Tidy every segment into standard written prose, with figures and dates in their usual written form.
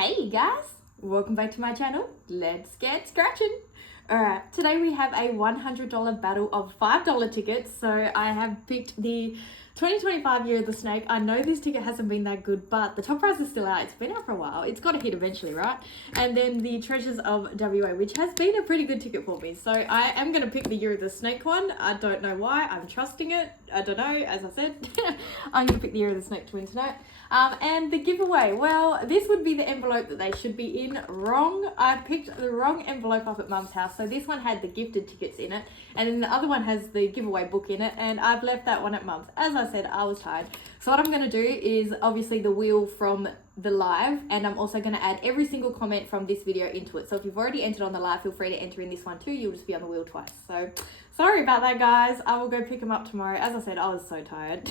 Hey guys, welcome back to my channel. Let's get scratching. Alright, today we have a $100 battle of $5 tickets. So I have picked the 2025 Year of the Snake. I know this ticket hasn't been that good, but the top prize is still out. It's been out for a while. It's got to hit eventually, right? And then the Treasures of WA, which has been a pretty good ticket for me. So I am going to pick the Year of the Snake one. I don't know why. I'm trusting it. I don't know, as I said. I'm going to pick the Year of the Snake to win tonight. And the giveaway, well, this would be the envelope that they should be in. Wrong. I picked the wrong envelope up at Mum's house. So this one had the gifted tickets in it, and then the other one has the giveaway book in it, and I've left that one at Mum's. As I said, I was tired. So what I'm going to do is obviously the wheel from the live, and I'm also going to add every single comment from this video into it. So if you've already entered on the live, feel free to enter in this one too. You'll just be on the wheel twice. So sorry about that, guys. I will go pick them up tomorrow. As I said, I was so tired.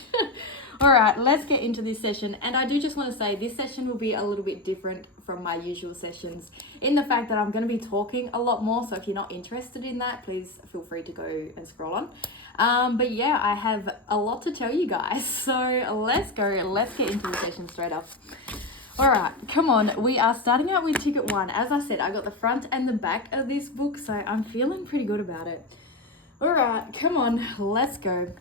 All right, let's get into this session. And I do just want to say this session will be a little bit different from my usual sessions in the fact that I'm going to be talking a lot more. So if you're not interested in that, please feel free to go and scroll on. But yeah, I have a lot to tell you guys. So let's go. Let's get into the session straight up. All right, come on. We are starting out with ticket one. As I said, I got the front and the back of this book, so I'm feeling pretty good about it. All right, come on. Let's go.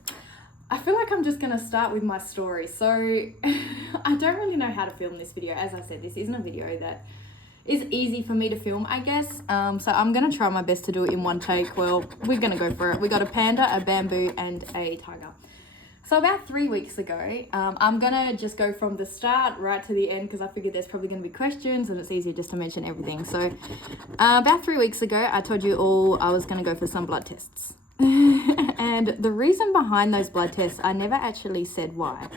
I feel like I'm just going to start with my story. So I don't really know how to film this video. As I said, this isn't a video that is easy for me to film, I guess. So I'm going to try my best to do it in one take. Well, we're going to go for it. We got a panda, a bamboo, and a tiger. So about 3 weeks ago, I'm going to just go from the start right to the end because I figured there's probably going to be questions and it's easier just to mention everything. So about 3 weeks ago, I told you all I was going to go for some blood tests. And the reason behind those blood tests, I never actually said why.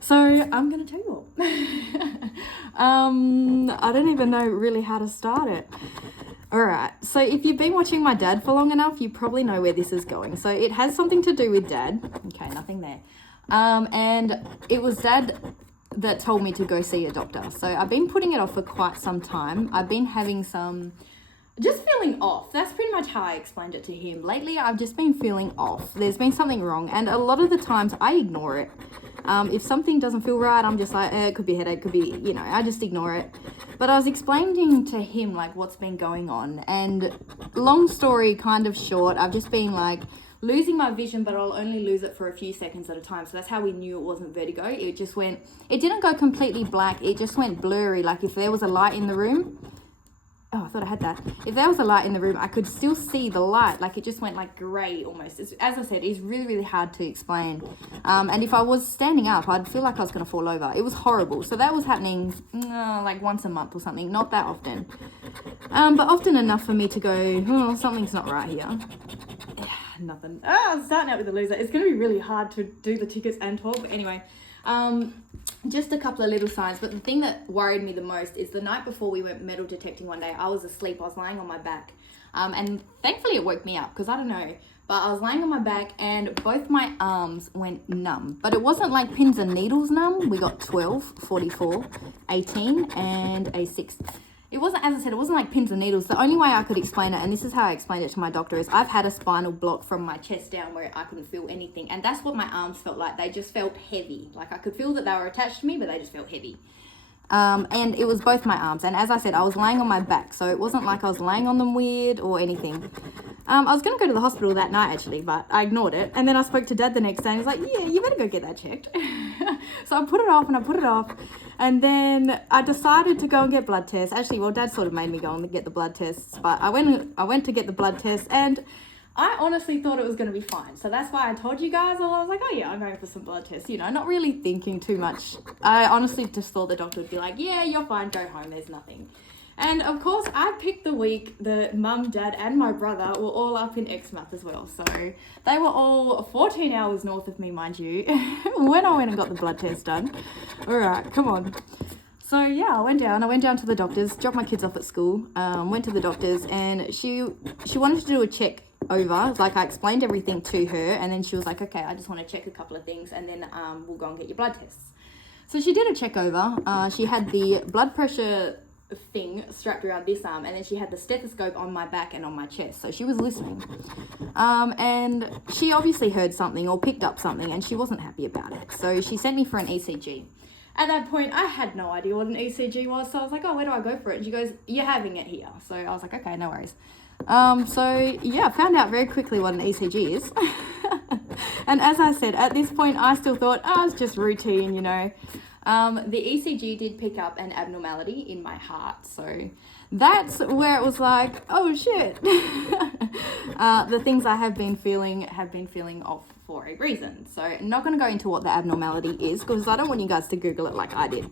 So I'm going to tell you all. I don't even know really how to start it. All right. So if you've been watching my dad for long enough, you probably know where this is going. So it has something to do with dad. Okay, nothing there. And it was dad that told me to go see a doctor. So I've been putting it off for quite some time. I've been having just feeling off. That's pretty much how I explained it to him. Lately, I've just been feeling off. There's been something wrong. And a lot of the times, I ignore it. If something doesn't feel right, I'm just like, it could be a headache, could be, I just ignore it. But I was explaining to him, like, what's been going on. And long story kind of short, I've just been, like, losing my vision, but I'll only lose it for a few seconds at a time. So that's how we knew it wasn't vertigo. It didn't go completely black. It just went blurry. Like, if there was a light in the room... Oh, I thought I had that. If there was a light in the room, I could still see the light. Like, it just went, like, grey almost. As I said, it's really, really hard to explain. And if I was standing up, I'd feel like I was going to fall over. It was horrible. So that was happening, like, once a month or something. Not that often. But often enough for me to go, oh, something's not right here. Nothing. I'm starting out with a loser. It's going to be really hard to do the tickets and talk. But anyway, just a couple of little signs, but the thing that worried me the most is the night before we went metal detecting one day, I was asleep. I was lying on my back, and thankfully it woke me up because I don't know, but I was lying on my back and both my arms went numb, but it wasn't like pins and needles numb. We got 12, 44, 18, and a 6. It wasn't, as I said, it wasn't like pins and needles. The only way I could explain it, and this is how I explained it to my doctor, is I've had a spinal block from my chest down where I couldn't feel anything. And that's what my arms felt like. They just felt heavy. Like I could feel that they were attached to me, but they just felt heavy. And it was both my arms. And as I said, I was laying on my back. So it wasn't like I was laying on them weird or anything. I was going to go to the hospital that night, actually, but I ignored it. And then I spoke to Dad the next day and he was like, yeah, you better go get that checked. So I put it off and I put it off. And then I decided to go and get blood tests. Actually, well, Dad sort of made me go and get the blood tests. But I went to get the blood tests and I honestly thought it was going to be fine. So that's why I told you guys. I was like, oh yeah, I'm going for some blood tests. Not really thinking too much. I honestly just thought the doctor would be like, yeah, you're fine. Go home. There's nothing. And of course, I picked the week that Mum, Dad, and my brother were all up in Exmouth as well. So they were all 14 hours north of me, mind you, when I went and got the blood test done. All right, come on. So yeah, I went down to the doctor's, dropped my kids off at school, went to the doctor's, and she wanted to do a check over. Like I explained everything to her, and then she was like, okay, I just want to check a couple of things, and then we'll go and get your blood tests. So she did a check over. She had the blood pressure thing strapped around this arm, and then she had the stethoscope on my back and on my chest, so she was listening, and she obviously heard something or picked up something, and she wasn't happy about it, so she sent me for an ECG. at that point, I had no idea what an ECG was. So I was like, oh, where do I go for it? And she goes, you're having it here. So I was like, okay, no worries. So yeah, I found out very quickly what an ECG is. And as I said, at this point, I still thought, oh, it's just routine, you know. The ECG did pick up an abnormality in my heart. So that's where it was like, oh shit. The things I have been feeling off for a reason. So I'm not going to go into what the abnormality is because I don't want you guys to Google it like I did.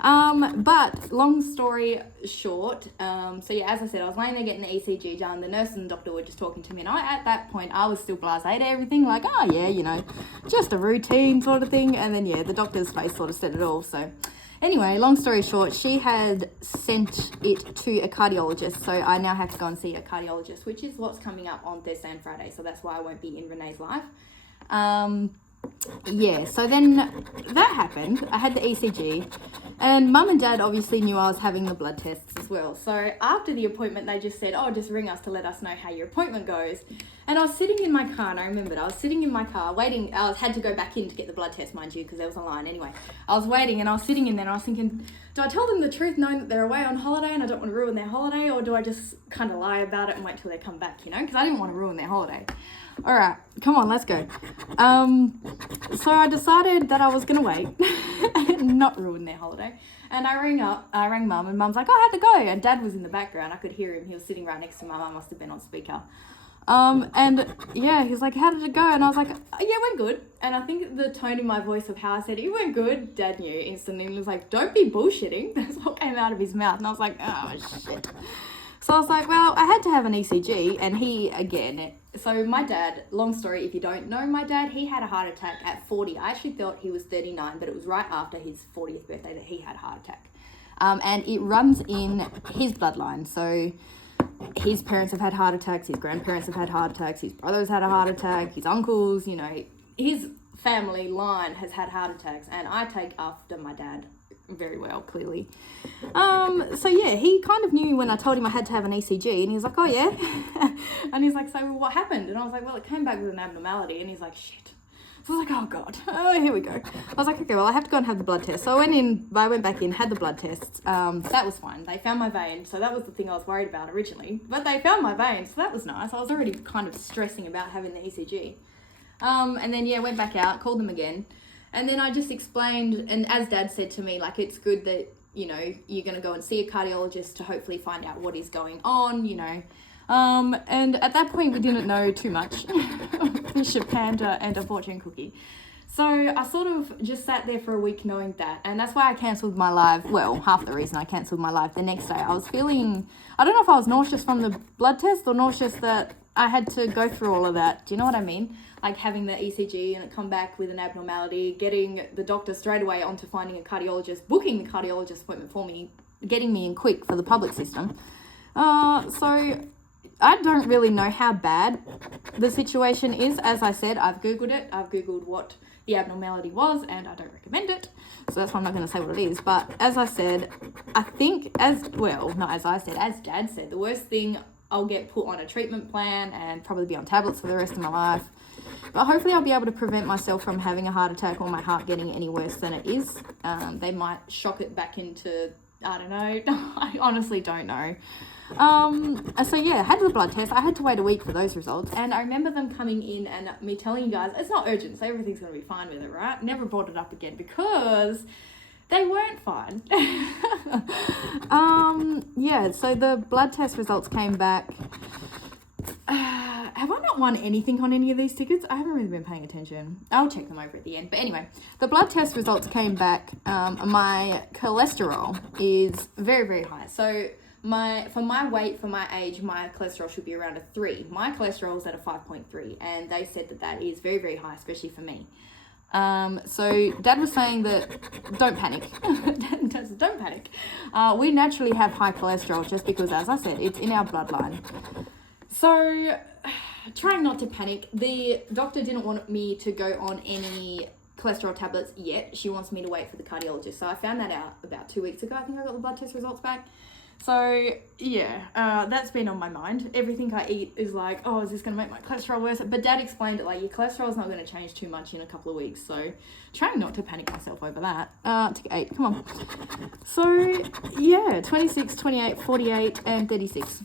But long story short, so yeah, as I said, I was laying there getting the ECG done. The nurse and the doctor were just talking to me, and at that point I was still blasé to everything, like, oh yeah, you know, just a routine sort of thing. And then yeah, the doctor's face sort of said it all. So anyway, long story short, she had sent it to a cardiologist, so I now have to go and see a cardiologist, which is what's coming up on Thursday and Friday, so that's why I won't be in Renee's live. Yeah, so then that happened. I had the ECG, and Mum and Dad obviously knew I was having the blood tests as well. So after the appointment, they just said, oh, just ring us to let us know how your appointment goes. And I was sitting in my car, and I remembered I was sitting in my car waiting. I had to go back in to get the blood test, mind you, because there was a line. Anyway, I was waiting, and I was sitting in there, and I was thinking, do I tell them the truth knowing that they're away on holiday and I don't want to ruin their holiday, or do I just kind of lie about it and wait till they come back, you know, because I didn't want to ruin their holiday. All right, come on, let's go. So I decided that I was going to wait and not ruin their holiday. And I rang Mum, and Mum's like, oh, how'd it go? And Dad was in the background. I could hear him. He was sitting right next to Mum. I must have been on speaker. And yeah, he's like, how did it go? And I was like, oh, yeah, it went good. And I think the tone in my voice of how I said it went good, Dad knew instantly. He was like, don't be bullshitting. That's what came out of his mouth. And I was like, oh, shit. So I was like, well, I had to have an ECG, and he, again, so my dad, long story, if you don't know my dad, he had a heart attack at 40. I actually thought he was 39, but it was right after his 40th birthday that he had a heart attack. And it runs in his bloodline. So his parents have had heart attacks, his grandparents have had heart attacks, his brothers had a heart attack, his uncles, you know, his family line has had heart attacks, and I take after my dad very well, clearly. So yeah, he kind of knew when I told him I had to have an ECG, and he was like, oh yeah. And he's like, so what happened? And I was like, well, it came back with an abnormality. And he's like, shit. So I was like, oh god, oh, here we go. I was like, okay, well, I have to go and have the blood test. So I went back in, had the blood tests. That was fine. They found my vein, so that was the thing I was worried about originally. But they found my vein, so that was nice. I was already kind of stressing about having the ECG. And then yeah, went back out, called them again. And then I just explained, and as Dad said to me, like, it's good that, you know, you're going to go and see a cardiologist to hopefully find out what is going on, you know. And at that point, we didn't know too much. Fish, a panda, and a fortune cookie. So I sort of just sat there for a week knowing that. And that's why I cancelled my live. Well, half the reason I cancelled my live the next day. I was feeling, I don't know if I was nauseous from the blood test or nauseous that I had to go through all of that. Do you know what I mean? Like having the ECG and it come back with an abnormality, getting the doctor straight away onto finding a cardiologist, booking the cardiologist appointment for me, getting me in quick for the public system. So I don't really know how bad the situation is. As I said, I've Googled it. I've Googled what the abnormality was, and I don't recommend it. So that's why I'm not going to say what it is. But as I said, I think as Dad said, the worst thing, I'll get put on a treatment plan and probably be on tablets for the rest of my life. But hopefully I'll be able to prevent myself from having a heart attack or my heart getting any worse than it is. They might shock it back into, I don't know. I honestly don't know. So yeah, I had the blood test. I had to wait a week for those results. And I remember them coming in and me telling you guys, it's not urgent, so everything's going to be fine with it, right? Never brought it up again because they weren't fine. Yeah, so the blood test results came back. Have I not won anything on any of these tickets? I haven't really been paying attention. I'll check them over at the end. But anyway, the blood test results came back. My cholesterol is very, very high. So for my weight, for my age, my cholesterol should be around a 3. My cholesterol is at a 5.3, and they said that is very, very high, especially for me. So Dad was saying that don't panic. Dad said, don't panic. We naturally have high cholesterol just because, as I said, it's in our bloodline. So trying not to panic. The doctor didn't want me to go on any cholesterol tablets yet. She wants me to wait for the cardiologist. So I found that out about 2 weeks ago. I think I got the blood test results back. So yeah, that's been on my mind. Everything I eat is like, oh, is this going to make my cholesterol worse? But Dad explained it like your cholesterol is not going to change too much in a couple of weeks. So trying not to panic myself over that. Ticket 8, come on. So yeah, 26, 28, 48 and 36.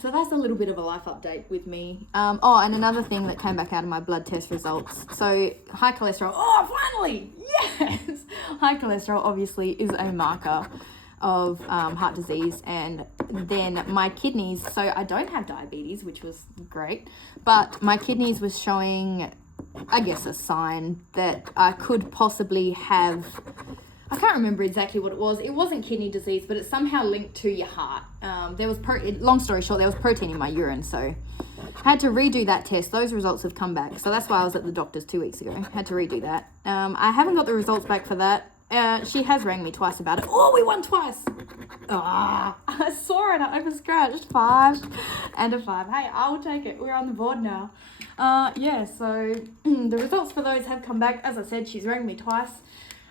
So that's a little bit of a life update with me. Oh, and another thing that came back out of my blood test results. So high cholesterol. Oh, finally! Yes! High cholesterol obviously is a marker of heart disease, and then my kidneys, so I don't have diabetes, which was great, but my kidneys was showing, I guess, a sign that I could possibly have, I can't remember exactly what it was. It wasn't kidney disease, but it's somehow linked to your heart. There was, long story short, there was protein in my urine, so I had to redo that test. Those results have come back, so that's why I was at the doctor's 2 weeks ago. Had to redo that. I haven't got the results back for that. She has rang me twice about it. Oh, we won twice. I saw it. I over scratched 5 and a 5. Hey, I'll take it. We're on the board now. Yeah, so the results for those have come back. As I said, she's rang me twice.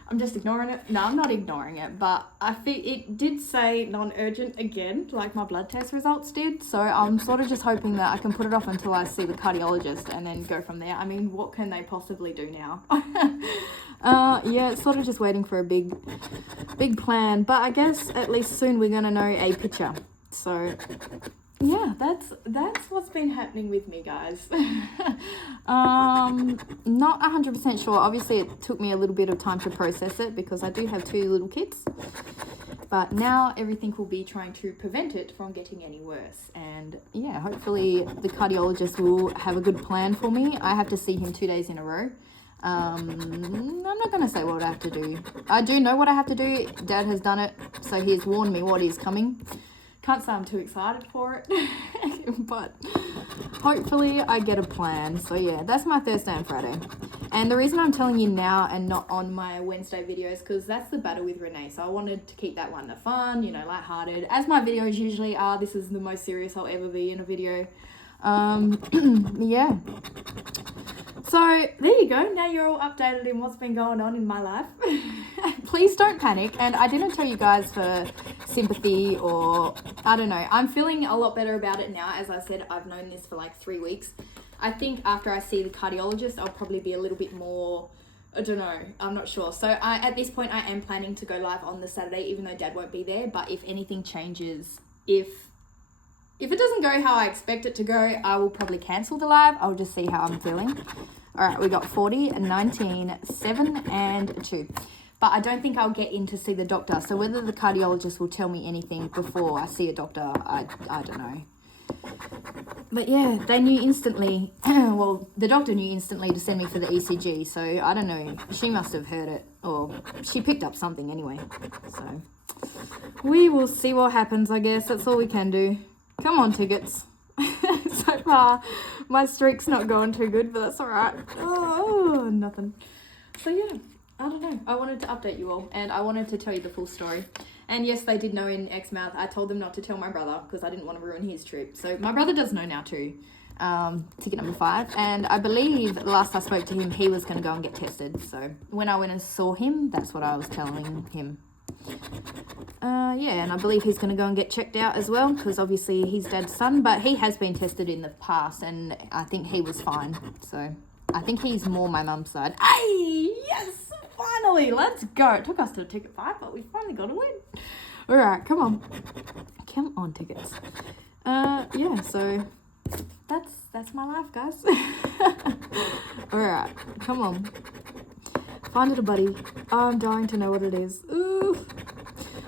I'm just ignoring it. No, I'm not ignoring it, but I think it did say non-urgent again, like my blood test results did. So I'm sort of just hoping that I can put it off until I see the cardiologist and then go from there. I mean, what can they possibly do now? Yeah, it's sort of just waiting for a big plan. But I guess at least soon we're gonna know a picture. So yeah, that's what's been happening with me, guys. Not 100% sure. Obviously, it took me a little bit of time to process it because I do have 2 little kids. But now everything will be trying to prevent it from getting any worse. And yeah, hopefully the cardiologist will have a good plan for me. I have to see him 2 days in a row. I'm not going to say what I have to do. I do know what I have to do. Dad has done it, so he's warned me what is coming. Can't say I'm too excited for it, but hopefully I get a plan. So yeah, that's my Thursday and Friday. And the reason I'm telling you now and not on my Wednesday videos, because that's the battle with Renee. So I wanted to keep that one fun, lighthearted. As my videos usually are, this is the most serious I'll ever be in a video. Yeah. So there you go. Now you're all updated in what's been going on in my life. Please don't panic. And I didn't tell you guys for sympathy or I don't know. I'm feeling a lot better about it now. As I said, I've known this for like 3 weeks. I think after I see the cardiologist, I'll probably be a little bit more, I don't know, I'm not sure. So at this point, I am planning to go live on the Saturday, even though Dad won't be there. But if anything changes, if it doesn't go how I expect it to go, I will probably cancel the live. I'll just see how I'm feeling. All right, we got 40, 19, 7, and 2. But I don't think I'll get in to see the doctor. So whether the cardiologist will tell me anything before I see a doctor, I don't know. But yeah, they knew instantly. Well, the doctor knew instantly to send me for the ECG. So I don't know. She must have heard it. Or she picked up something anyway. So we will see what happens, I guess. That's all we can do. Come on, tickets. So far, my streak's not going too good, but that's all right. Oh, nothing. So yeah, I don't know. I wanted to update you all, and I wanted to tell you the full story. And yes, they did know in Exmouth. I told them not to tell my brother because I didn't want to ruin his trip. So my brother does know now too. Ticket number 5. And I believe last I spoke to him, he was going to go and get tested. So when I went and saw him, that's what I was telling him. Yeah, and I believe he's going to go and get checked out as well because obviously he's Dad's son, but he has been tested in the past and I think he was fine. So I think he's more my mum's side. Hey, yes, finally, let's go. It took us to ticket 5, but we finally got a win. All right, come on. Come on, tickets. Yeah, so that's my life, guys. All right, come on. Find it a buddy. I'm dying to know what it is. Ooh.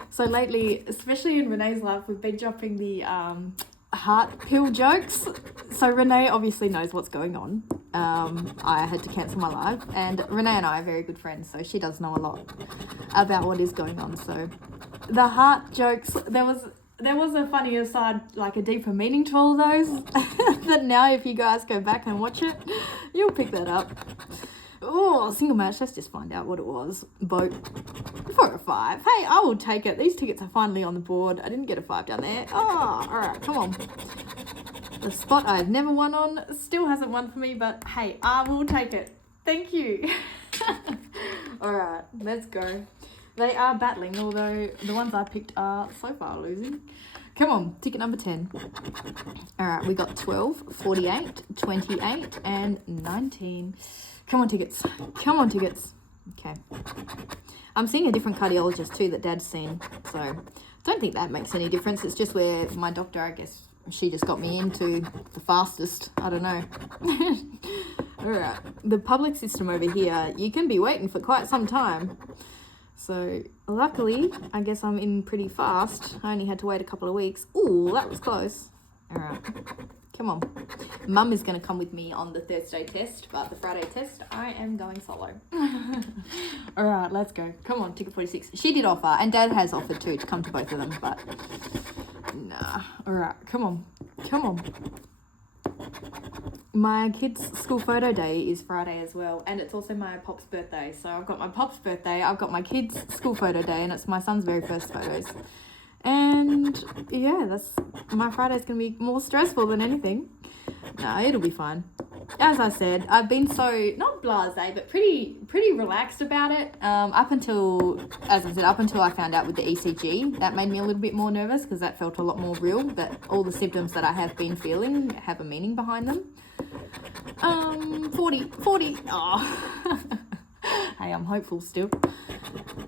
So lately, especially in Renee's life, we've been dropping the heart pill jokes. So Renee obviously knows what's going on. I had to cancel my live, and Renee and I are very good friends, so she does know a lot about what is going on. So the heart jokes, there was a funny aside, like a deeper meaning to all of those. That now, if you guys go back and watch it, you'll pick that up. Oh, single match. Let's just find out what it was. Boat. 4 or 5. Hey, I will take it. These tickets are finally on the board. I didn't get a 5 down there. Oh, all right. Come on. The spot I've never won on still hasn't won for me, but hey, I will take it. Thank you. All right. Let's go. They are battling, although the ones I picked are so far losing. Come on, ticket number 10. All right, we got 12, 48, 28, and 19. Come on, tickets. Come on, tickets. Okay. I'm seeing a different cardiologist too that Dad's seen, so I don't think that makes any difference. It's just where my doctor, I guess, she just got me into the fastest. I don't know. All right. The public system over here, you can be waiting for quite some time. So luckily, I guess I'm in pretty fast. I only had to wait a couple of weeks. Ooh, that was close. All right. Come on. Mum is going to come with me on the Thursday test, but the Friday test, I am going solo. All right, let's go. Come on, ticket 46. She did offer, and Dad has offered too to come to both of them, but nah. All right, come on. Come on. My kids' school photo day is Friday as well, and it's also my pop's birthday. So I've got my pop's birthday, I've got my kids' school photo day, and it's my son's very first photos. And yeah, that's my Friday's gonna be more stressful than anything. No, it'll be fine. As I said, I've been so not blasé, but pretty relaxed about it. Up until I found out with the ECG, that made me a little bit more nervous because that felt a lot more real. That all the symptoms that I have been feeling have a meaning behind them. 40. Oh. Hey, I'm hopeful still.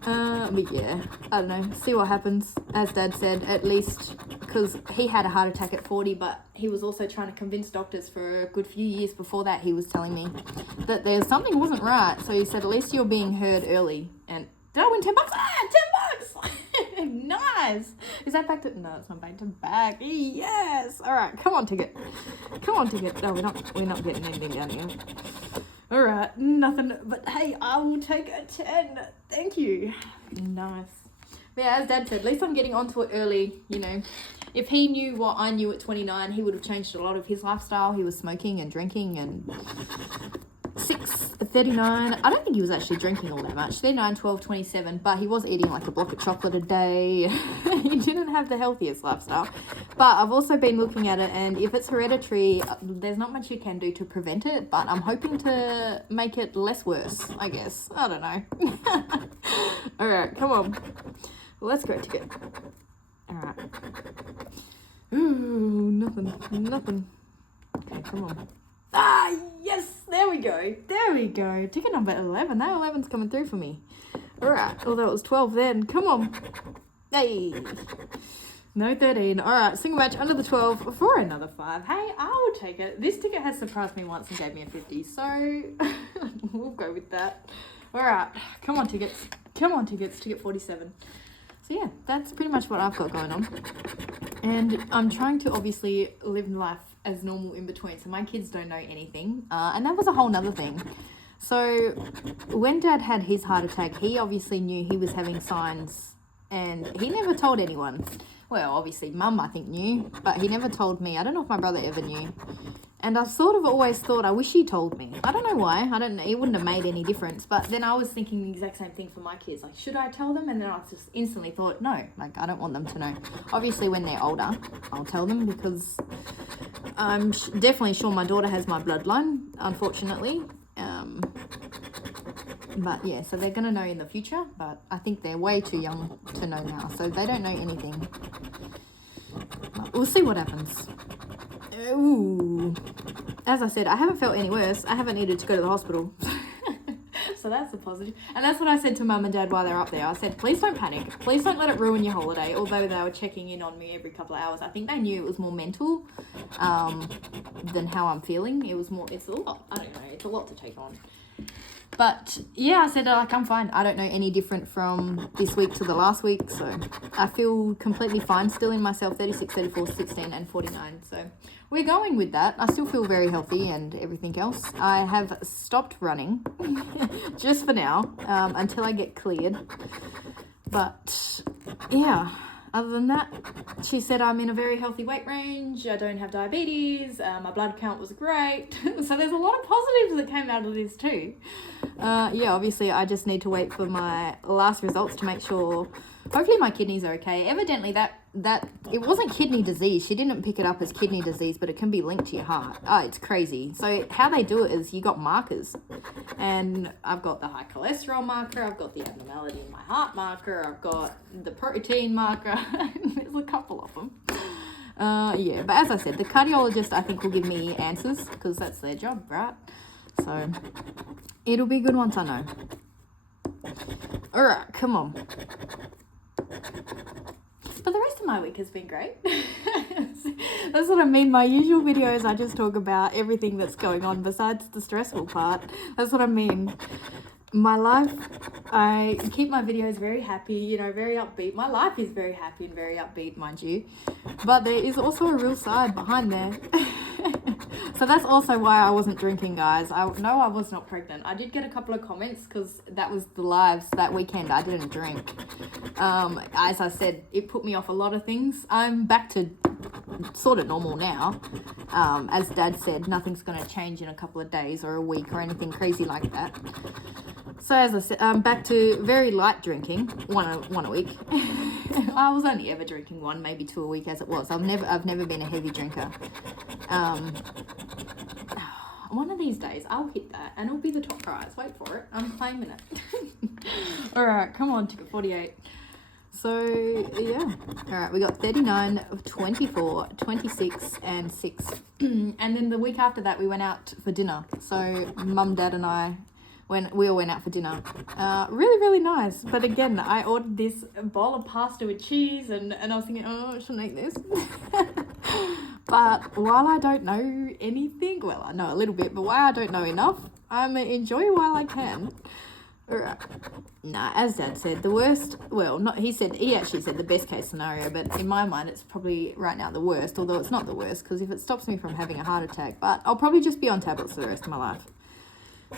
But yeah, I don't know. See what happens. As Dad said, at least because he had a heart attack at 40, but he was also trying to convince doctors for a good few years before that. He was telling me that there's something wasn't right. So he said, at least you're being heard early. And did I win $10? Ah, $10! Nice. Is that back to? No, it's not back to back. Yes. All right. Come on, ticket. Come on, ticket. No, we're not getting anything down here. All right, nothing, but hey, I will take a 10. Thank you. Nice. But yeah, as Dad said, at least I'm getting onto it early, you know. If he knew what I knew at 29, he would have changed a lot of his lifestyle. He was smoking and drinking and 39. I don't think he was actually drinking all that much. 39, 12, 27, but he was eating like a block of chocolate a day. He didn't have the healthiest lifestyle. But I've also been looking at it, and if it's hereditary, there's not much you can do to prevent it, but I'm hoping to make it less worse, I guess. I don't know. All right, come on. Let's go, ticket. All right. Ooh, nothing. Okay, come on. Ah, yes, there we go. Ticket number 11. That 11's coming through for me. All right, although it was 12 then. Come on. Hey. No 13. All right, single match under the 12 for another 5. Hey, I'll take it. This ticket has surprised me once and gave me a 50, so we'll go with that. All right, come on, tickets. Ticket 47. So yeah, that's pretty much what I've got going on. And I'm trying to obviously live life as normal in between, so my kids don't know anything. And that was a whole nother thing. So when Dad had his heart attack, he obviously knew he was having signs, and he never told anyone. Well, obviously Mum, I think, knew, but he never told me. I don't know if my brother ever knew. And I've sort of always thought, I wish he told me. I don't know why. I don't know. It wouldn't have made any difference. But then I was thinking the exact same thing for my kids. Like, should I tell them? And then I just instantly thought, no. Like, I don't want them to know. Obviously, when they're older, I'll tell them because I'm definitely sure my daughter has my bloodline, unfortunately. But yeah, so they're going to know in the future. But I think they're way too young to know now. So they don't know anything. But we'll see what happens. Ooh. As I said, I haven't felt any worse. I haven't needed to go to the hospital. So that's a positive. And that's what I said to Mum and Dad while they're up there. I said, please don't panic. Please don't let it ruin your holiday. Although they were checking in on me every couple of hours. I think they knew it was more mental than how I'm feeling. It's a lot. I don't know. It's a lot to take on. But yeah, I said, like, I'm fine. I don't know any different from this week to the last week. So I feel completely fine still in myself. 36, 34, 16 and 49. So we're going with that. I still feel very healthy and everything else. I have stopped running just for now until I get cleared. But yeah, other than that, she said I'm in a very healthy weight range. I don't have diabetes. My blood count was great. So there's a lot of positives that came out of this too. Yeah, obviously I just need to wait for my last results to make sure. Hopefully my kidneys are okay. Evidently that it wasn't kidney disease. She didn't pick it up as kidney disease, but it can be linked to your heart. Oh, it's crazy. So how they do it is you got markers, and I've got the high cholesterol marker, I've got the abnormality in my heart marker, I've got the protein marker. There's a couple of them. Yeah, but as I said, the cardiologist I think will give me answers because that's their job, right? So it'll be good once I know. All right, come on. But the rest of my week has been great. That's what I mean. My usual videos, I just talk about everything that's going on besides the stressful part. That's what I mean. My life, I keep my videos very happy, you know, very upbeat. My life is very happy and very upbeat, mind you. But there is also a real side behind there. So that's also why I wasn't drinking, guys. I was not pregnant. I did get a couple of comments because that was the lives that weekend. I didn't drink. As I said, it put me off a lot of things. I'm back to sort of normal now. As Dad said, nothing's going to change in a couple of days or a week or anything crazy like that. So as I said, I'm back to very light drinking, one a week. I was only ever drinking one, maybe 2 a week as it was. I've never been a heavy drinker. One of these days I'll hit that and it'll be the top prize. Wait for it. I'm claiming it. All right, come on, ticket 48. So yeah, all right, we got 39, 24, 26 and 6. And then the week after that we went out for dinner. So Mum, Dad and I we all went out for dinner. Really, really nice. But again, I ordered this bowl of pasta with cheese and I was thinking, oh, I shouldn't eat this. But while I don't know anything, well, I know a little bit, but while I don't know enough, I'm enjoy while I can. Alright. Nah, as Dad said, the worst, well, not he actually said the best case scenario, but in my mind it's probably right now the worst, although it's not the worst, because if it stops me from having a heart attack, but I'll probably just be on tablets for the rest of my life.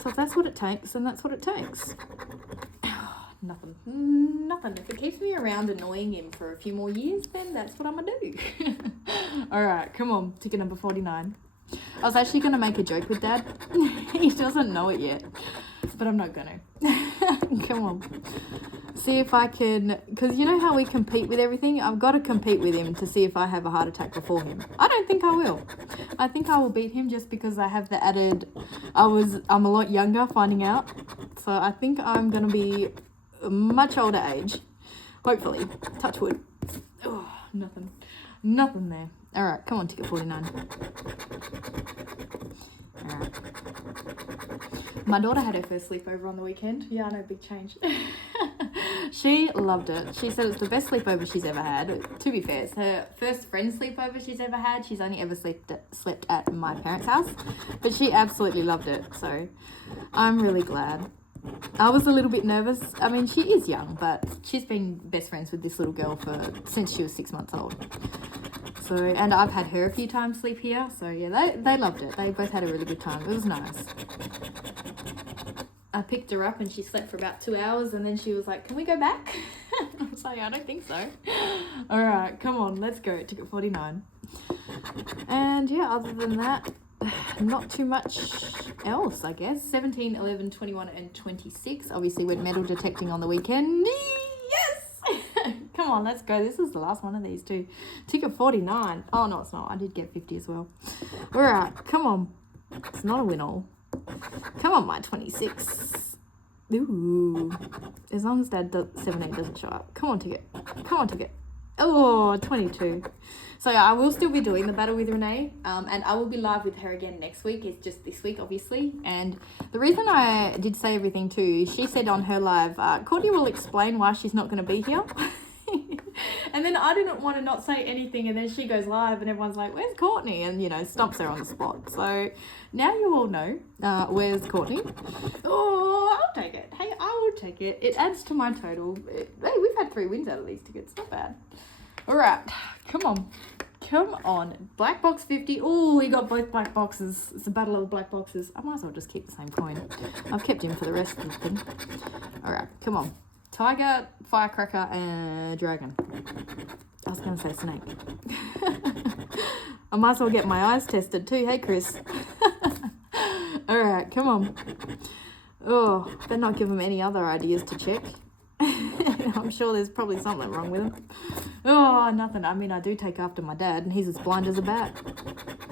So if that's what it takes, then that's what it takes. Nothing. If it keeps me around annoying him for a few more years, then that's what I'm gonna do. All right, come on, ticket number 49. I was actually gonna make a joke with Dad. He doesn't know it yet, but I'm not gonna. Come on. See if I can, because you know how we compete with everything? I've got to compete with him to see if I have a heart attack before him. I don't think I will. I think I will beat him just because I have the added, I'm a lot younger finding out. So I think I'm going to be a much older age. Hopefully. Touch wood. Oh, nothing there. All right, come on, ticket 49. All right. My daughter had her first sleepover on the weekend. Yeah, I know, big change. She loved it. She said it's the best sleepover she's ever had. To be fair, it's her first friend sleepover she's ever had. She's only ever slept at my parents' house, but she absolutely loved it. So I'm really glad. I was a little bit nervous. I mean, she is young, but she's been best friends with this little girl since she was 6 months old. So, and I've had her a few times sleep here. So yeah, they loved it. They both had a really good time. It was nice. I picked her up and she slept for about 2 hours and then she was like, can we go back? I was like, I don't think so. All right, come on, let's go. Ticket 49. And yeah, other than that, not too much else, I guess. 17, 11, 21 and 26. Obviously went metal detecting on the weekend. Yes! Come on, let's go. This is the last one of these too. Ticket 49. Oh, no, it's not. I did get 50 as well. All right, come on. It's not a win all. Come on, my 26. Ooh. As long as that 17 doesn't show up. Come on, ticket. Come on, ticket. Oh, 22. So yeah, I will still be doing the battle with Renee, and I will be live with her again next week. It's just this week, obviously. And the reason I did say everything too, she said on her live, Courtney will explain why she's not going to be here. And then I didn't want to not say anything, and then she goes live and everyone's like, where's Courtney? And, you know, stumps her on the spot. So now you all know where's Courtney. Oh, I'll take it. Hey, I will take it. It adds to my total. Hey, we've had 3 wins out of these tickets. Not bad. All right. Come on. Come on. Black box 50. Oh, we got both black boxes. It's a battle of the black boxes. I might as well just keep the same coin. I've kept him for the rest of them. All right. Come on. Tiger, firecracker, and dragon. I was going to say snake. I might as well get my eyes tested too. Hey, Chris. All right, come on. Oh, better not give them any other ideas to check. I'm sure there's probably something wrong with him. Oh, nothing. I mean, I do take after my dad, and he's as blind as a bat.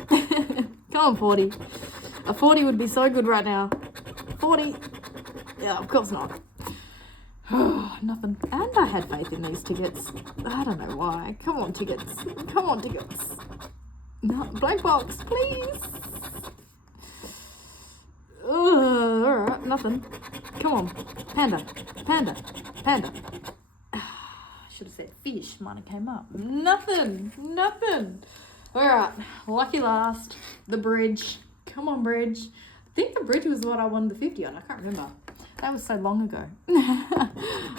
Come on, 40. A 40 would be so good right now. 40. Yeah, of course not. Nothing. And I had faith in these tickets. I don't know why. Come on, tickets. Come on, tickets. No, black box, please. Alright, nothing. Come on. Panda. Panda. Panda. Should have said fish. Mine came up. Nothing. Nothing. Alright. Lucky last. The bridge. Come on, bridge. I think the bridge was what I won the 50 on. I can't remember. That was so long ago.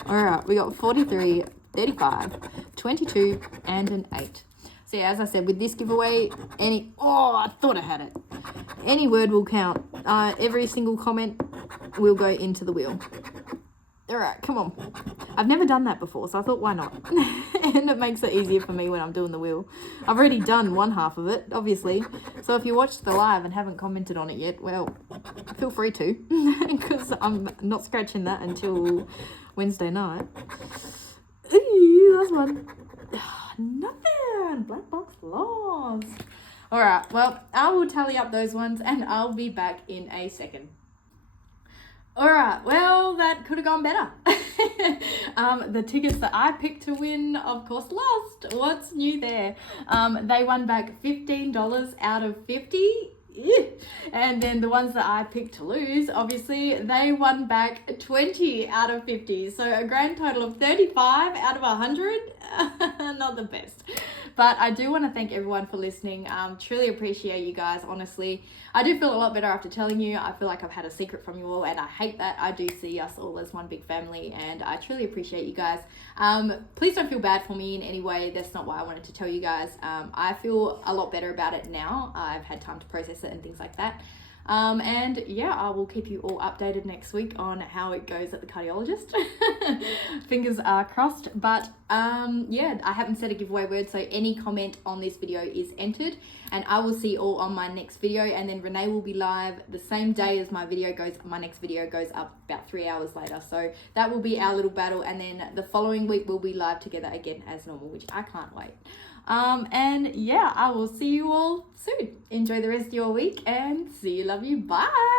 Alright, we got 43, 35, 22, and an 8. So yeah, as I said, with this giveaway, I thought I had it. Any word will count. Every single comment will go into the wheel. Alright, come on. I've never done that before, so I thought, why not? And it makes it easier for me when I'm doing the wheel. I've already done one half of it, obviously. So if you watched the live and haven't commented on it yet, well, feel free to. Because I'm not scratching that until Wednesday night. Ooh, last one. Nothing. Black box lost. Alright, well, I will tally up those ones and I'll be back in a second. Alright, well, that could have gone better. The tickets that I picked to win, of course, lost. What's new there? They won back $15 out of 50. And then the ones that I picked to lose, obviously, they won back 20 out of 50. So a grand total of 35 out of 100. Not the best. But I do want to thank everyone for listening. Truly appreciate you guys, honestly. I do feel a lot better after telling you. I feel like I've had a secret from you all, and I hate that. I do see us all as one big family, and I truly appreciate you guys. Please don't feel bad for me in any way. That's not why I wanted to tell you guys. I feel a lot better about it now. I've had time to process it and things like that. And yeah, I will keep you all updated next week on how it goes at the cardiologist. Fingers are crossed. But yeah, I haven't said a giveaway word, so any comment on this video is entered, and I will see you all on my next video. And then Renee will be live the same day as my next video goes up about 3 hours later. So that will be our little battle, and then the following week we'll be live together again as normal, which I can't wait. And yeah, I will see you all soon. Enjoy the rest of your week, and see you, love you, bye.